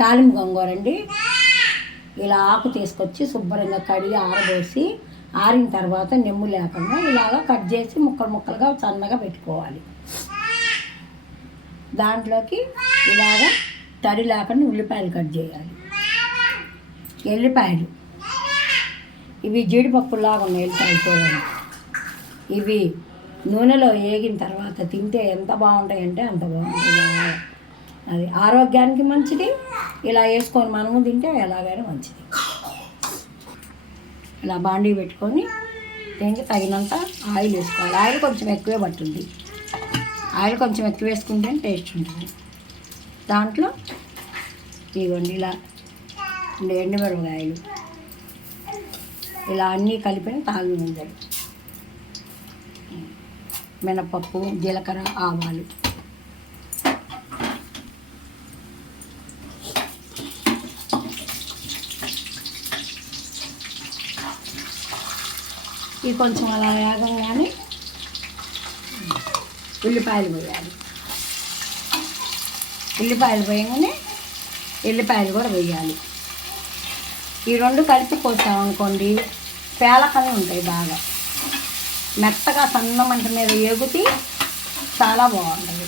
తాలింపు గోంగూర అండి. ఇలా ఆకు తీసుకొచ్చి శుభ్రంగా కడిగి ఆరబోసి ఆరిన తర్వాత నెమ్ము లేకుండా ఇలాగ కట్ చేసి ముక్కలు ముక్కలుగా సన్నగా పెట్టుకోవాలి. దాంట్లోకి ఇలాగ తడి లేకుండా ఉల్లిపాయలు కట్ చేయాలి. ఎల్లిపాయలు ఇవి జీడిపప్పులాగా ఉన్నాయి. ఎల్లిపాయలు చూడండి. ఇవి నూనెలో వేగిన తర్వాత తింటే ఎంత బాగుంటాయంటే అంత బాగుంటుంది. అది ఆరోగ్యానికి మంచిది. ఇలా వేసుకొని మనము తింటే ఎలాగైనా మంచిది. ఇలా బాండీ పెట్టుకొని దీనికి తగినంత ఆయిల్ వేసుకోవాలి. ఆయిల్ కొంచెం ఎక్కువే పట్టుద్ది. ఆయిల్ కొంచెం ఎక్కువ వేసుకుంటే టేస్ట్ ఉంటుంది. దాంట్లో ఇదిగోండి ఇలా ఎండుమిరపకాయలు ఇలా అన్నీ కలిపిన తాలింపు గింజలు, మినపప్పు, జీలకర్ర, ఆవాలు, ఇవి కొంచెం అలా వేగంగానే ఉల్లిపాయలు వేయాలి. ఉల్లిపాయలు వేయగానే ఎల్లిపాయలు కూడా వేయాలి. ఈ రెండు కలిపి కోసామనుకోండి పేలకనే ఉంటాయి. బాగా మెత్తగా సన్న మంట మీద ఎగుతి చాలా బాగుంటుంది.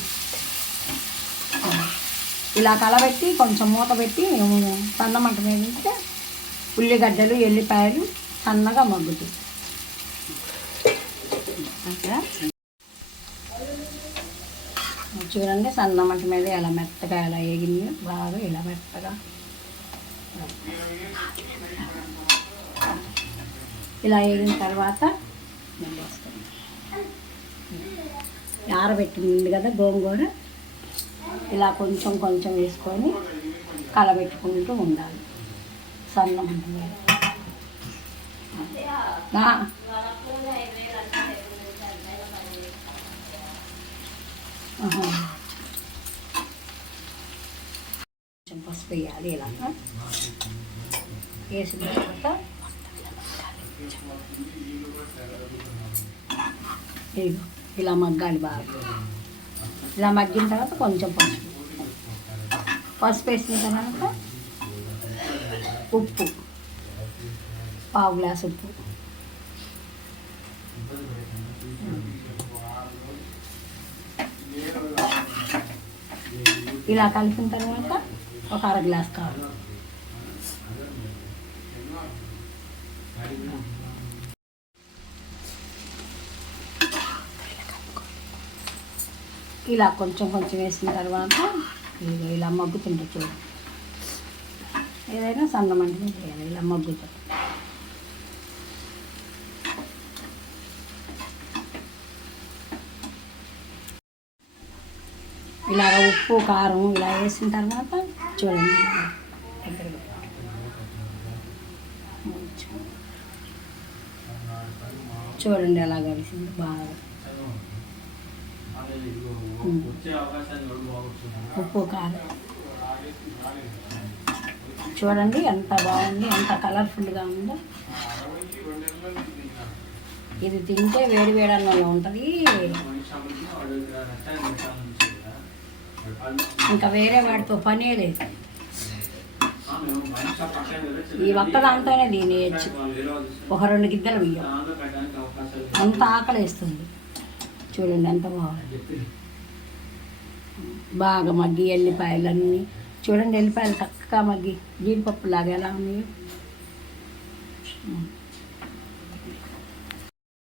ఇలా కలబెట్టి కొంచెం మూత పెట్టి సన్న మంట మీద ఉంటే ఉల్లిగడ్డలు, ఎల్లిపాయలు సన్నగా మగ్గుతాయి. చూడండి సన్న మంట మీద ఎలా మెత్తగా ఎలా వేగింది. బాగా ఇలా మెత్తగా ఇలా వేగిన తర్వాత ఆరబెట్టింది కదా గోంగూర, ఇలా కొంచెం కొంచెం వేసుకొని కలబెట్టుకుంటూ ఉండాలి సన్న మంట మీద. కొంచెం పసుపు వేయాలి. ఇలా వేసిన తర్వాత ఇలా మగ్గాలి బాగా. ఇలా మగ్గిన తర్వాత కొంచెం పసుపు వేసిన తర్వాత ఉప్పు, పావు గ్లాస్ ఉప్పు, ఇలా కలిపిన తర్వాత ఒక అర గ్లాస్ కావాలి. ఇలా కొంచెం కొంచెం వేసిన తర్వాత ఇలా మగ్గుతుంటే చూడండి. ఏదైనా సన్న మంట చేయాలి. ఇలా మగ్గుతుంది. ఇలాగ ఉప్పు, కారం ఇలా వేసిన తర్వాత చూడండి చూడండి ఎలా కలిసింది బాగా. ఉప్పు, కారం చూడండి ఎంత బాగుంది, ఎంత కలర్ఫుల్గా ఉందో. ఇది తింటే వేడి వేడి అన్నంలో ఉంటుంది. ఇంకా వేరే వాటితో పనే లేదు. ఈ ఒక్క దాంతోనే తినేయచ్చు. ఒక 2 గిద్దలు బియ్యం అంత ఆకలి వేస్తుంది. చూడండి ఎంత బాగుంది. బాగా మగ్గి ఎల్లిపాయలన్నీ చూడండి. ఎల్లిపాయలు చక్కగా మగ్గి జీడిపప్పు లాగా ఎలా ఉన్నాయో.